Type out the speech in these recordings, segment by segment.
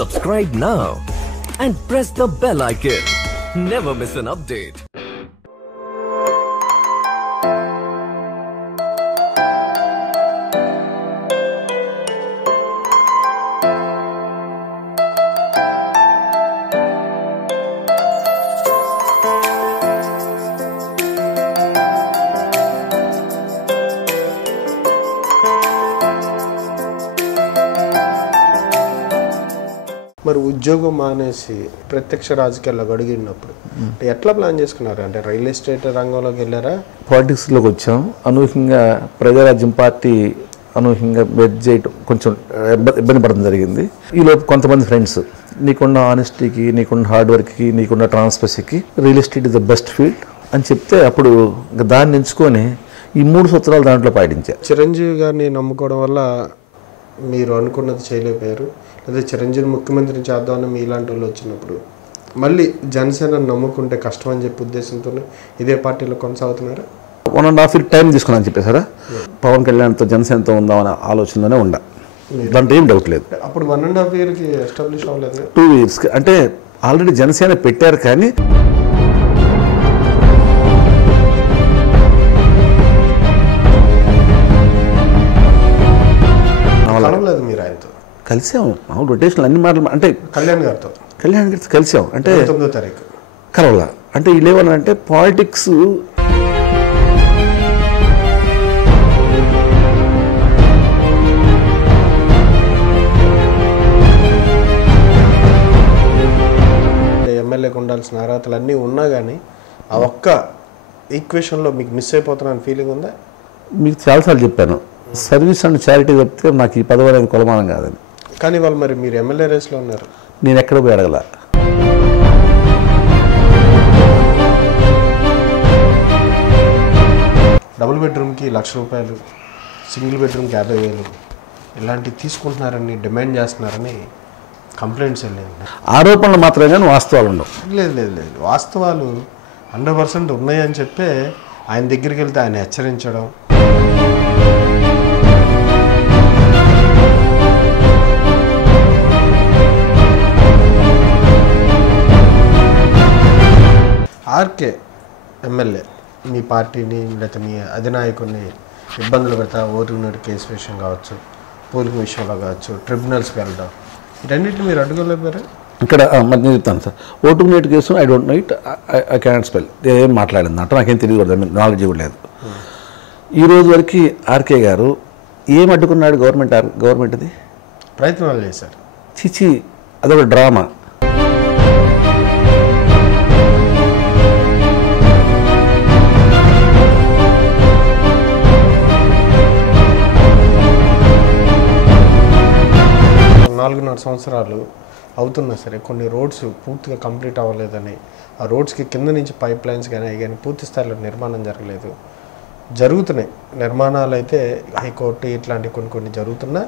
Subscribe now and press the bell icon. Never miss an update. మరి ఉద్యోగం మానేసి ప్రత్యక్ష రాజకీయాల్లో అడుగున్నప్పుడు ఎట్లా ప్లాన్ చేసుకున్నారు? అంటే రియల్ ఎస్టేట్ రంగంలోకి వెళ్ళారా? పాలిటిక్స్లోకి వచ్చాం. అనూహ్యంగా ప్రజారాజ్యం పార్టీ అనూహ్యంగా బెడ్ చేయటం కొంచెం ఇబ్బంది పడడం జరిగింది. ఈలోపు కొంతమంది ఫ్రెండ్స్ నీకున్న ఆనెస్టీకి, నీకున్న హార్డ్ వర్క్కి, నీకున్న ట్రాన్స్పరసీకి real estate is the best field అని చెప్తే అప్పుడు దాన్ని ఎంచుకొని ఈ 3 సంవత్సరాలు దాంట్లో పాటించారు. చిరంజీవి గారిని నమ్ముకోవడం వల్ల మీరు అనుకున్నది చేయలేకపోయారు, లేదా చిరంజీవి ముఖ్యమంత్రిని చేద్దామని మీ ఇలాంటి వాళ్ళు వచ్చినప్పుడు మళ్ళీ జనసేన నమ్ముకుంటే కష్టం అని చెప్పి ఉద్దేశంతో ఇదే పార్టీలో కొనసాగుతున్నారు. 1.5 year టైం తీసుకున్నాను చెప్పేసారా. పవన్ కళ్యాణ్తో జనసేనతో ఉందామనే ఆలోచనలోనే ఉండా, దాంట్లో ఏం డౌట్ లేదు. అప్పుడు 1.5 yearకి ఎస్టాబ్లిష్ అవ్వలేదు. 2 years అంటే ఆల్రెడీ జనసేన పెట్టారు కానీ కలవలేదు. మీరు ఆయనతో కలిసాము, మామూలు రొటేషన్ అన్ని మాటలు అంటే కళ్యాణ్ గారితో కలిసాం. అంటే 9వ తారీఖు కలవలా అంటే వీళ్ళు ఏమన్నారంటే పాలిటిక్స్ ఎమ్మెల్యేకి ఉండాల్సిన అర్హతలు అన్నీ ఉన్నా కానీ ఆ ఒక్క ఈక్వేషన్లో మీకు మిస్ అయిపోతున్న ఫీలింగ్ ఉందా? మీకు చాలాసార్లు చెప్పాను, సర్వీస్ అండ్ చారిటీ చెప్తే నాకు ఈ పదవి అనేది కొలమానం కాదని. కానీ వాళ్ళు మరి మీరు ఎమ్మెల్యే రేస్లో ఉన్నారు. నేను ఎక్కడ పోయి అడగల. డబుల్ బెడ్రూమ్కి ₹1,00,000, సింగిల్ బెడ్రూమ్కి 50,000 ఇలాంటివి తీసుకుంటున్నారని డిమాండ్ చేస్తున్నారని కంప్లైంట్స్ వెళ్ళేది. ఆరోపణలు మాత్రమే కానీ వాస్తవాలు ఉండవు. లేదు వాస్తవాలు 100% ఉన్నాయని చెప్పే ఆయన దగ్గరికి వెళ్తే ఆయన హెచ్చరించడం, ఆర్కే ఎమ్మెల్యే మీ పార్టీని లేకపోతే మీ అధినాయకుడిని ఇబ్బందులు పెడతా ఓటింగ్ నోటి కేసు విషయం కావచ్చు, పోలింగ్ విషయంలో కావచ్చు, ట్రిబ్యునల్స్కి వెళ్ళడం, వీటన్నిటిని మీరు అడ్డుకోలేకపోయారా? ఇక్కడ మరి నేను చెప్తాను sir, voting note case I don't know it, I cannot spell. ఏం మాట్లాడింది అంటే నాకేం తెలియదు, నాలెడ్జ్ కూడా లేదు. ఈ రోజు వరకు ఆర్కే గారు ఏం అడ్డుకున్నాడు? గవర్నమెంట్ది ప్రయత్నాలు చేశారు. చిచి, అదొక డ్రామా. నాలుగున్నర సంవత్సరాలు అవుతున్నా సరే కొన్ని రోడ్స్ పూర్తిగా కంప్లీట్ అవ్వలేదని, ఆ రోడ్స్కి కింద నుంచి పైప్ లైన్స్ కానీ పూర్తి స్థాయిలో నిర్మాణం జరగలేదు. జరుగుతున్నాయి నిర్మాణాలు అయితే హైకోర్టు ఇట్లాంటి కొన్ని జరుగుతున్నా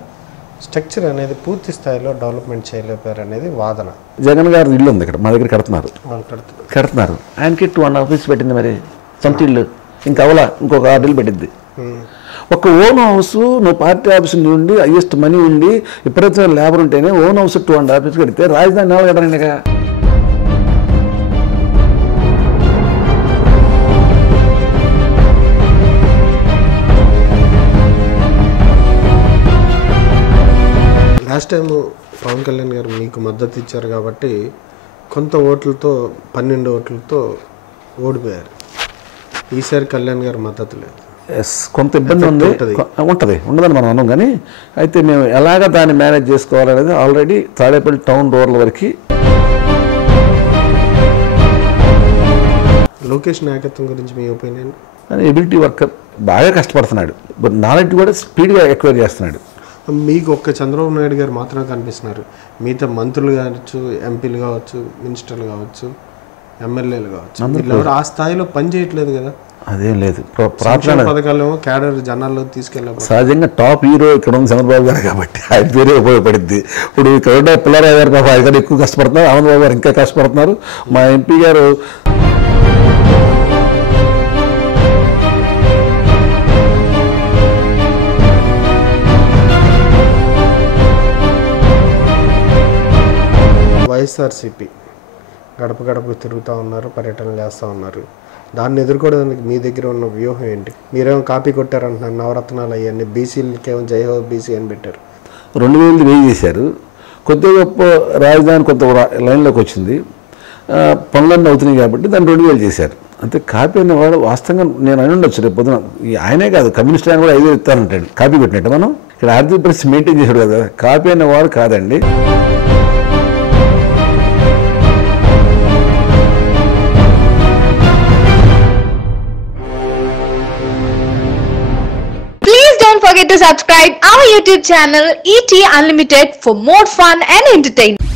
స్ట్రక్చర్ అనేది పూర్తి స్థాయిలో డెవలప్మెంట్ చేయలేపారు అనేది వాదన. జగన్ గారు ఇల్లు ఉంది ఇక్కడ మా దగ్గర, కడుతున్నారు. ఆయనకి 2.5 years పెట్టింది, మరి సొంత ఇల్లు ఇంకా అవలా, ఇంకొక 6 నెలలు పెట్టింది. ఒక ఓన్ హౌస్ నువ్వు పార్టీ ఆఫీస్ నుండి హైయెస్ట్ మనీ ఉండి విపరీతమైన లేబర్ ఉంటేనే ఓన్ హౌస్ 2.5 years కడితే రాజధాని ఎవరు కట్టండి? లాస్ట్ టైం పవన్ కళ్యాణ్ గారు మీకు మద్దతు ఇచ్చారు కాబట్టి కొంత ఓట్లతో 12 ఓట్లతో ఓడిపోయారు. ఈసారి కళ్యాణ్ గారు మద్దతు లేదు. కొంత ఇబ్బంది ఉంటుంది, ఉండదని మనం అన్నాం. కానీ అయితే మేము ఎలాగ దాన్ని మేనేజ్ చేసుకోవాలనేది ఆల్రెడీ తాడేపల్లి టౌన్ రూరల్ వరకు లోకేష్ నాయకత్వం గురించి మీ ఒపీనియన్? ఎబిలిటీ వర్కర్, బాగా కష్టపడుతున్నాడు, బట్ నాలెడ్జ్ కూడా స్పీడ్గా ఎక్వైర్ చేస్తున్నాడు. మీకు ఒక్క చంద్రబాబు నాయుడు గారు మాత్రమే కనిపిస్తున్నారు. మిగతా మంత్రులు కావచ్చు, ఎంపీలు కావచ్చు, మినిస్టర్లు కావచ్చు, ఎమ్మెల్యేలు కావచ్చు, ఆ స్థాయిలో పని చేయట్లేదు కదా. అదేం లేదు, పథకాలు క్యాడర్ జనాల్లో తీసుకెళ్ళాలి. సహజంగా టాప్ హీరో ఇక్కడ ఉంది చంద్రబాబు గారు కాబట్టి ఆయన పేరే ఉపయోగపడింది. ఇప్పుడు ఇక్కడ పిల్లరావు గారు పాప ఆయన ఎక్కువ కష్టపడుతున్నారు, ఆనందబాబు గారు ఇంకా కష్టపడుతున్నారు. మా ఎంపీ గారు వైఎస్ఆర్సీపీ గడప గడపకు తిరుగుతూ ఉన్నారు, పర్యటనలు చేస్తూ ఉన్నారు. దాన్ని ఎదుర్కోవడానికి మీ దగ్గర ఉన్న వ్యూహం ఏంటి? మీరేమో కాపీ కొట్టారంటున్నారు, నవరత్నాలు అవన్నీ బీసీలకేమో జైహో బీసీ అని పెట్టారు. 2000 వేయి చేశారు. కొద్దిగా గొప్ప రాజధాని కొంత లైన్లోకి వచ్చింది, పనులన్నీ అవుతున్నాయి కాబట్టి దాన్ని 2000 చేశారు. అంతే. కాపీ అనేవాడు వాస్తవంగా నేను అని ఉండొచ్చు, రేపు పొద్దున ఆయనే కాదు కమ్యూనిస్ట్ ఆయన కూడా 5,000 ఇస్తానంటాడు కాపీ కొట్టినట్టు. మనం ఇక్కడ ఆర్థిక పరిస్థితి మెయింటైన్ చేశాడు కదా, కాపీ అనేవాడు కాదండి. Don't forget to subscribe our YouTube channel ET Unlimited for more fun and entertainment.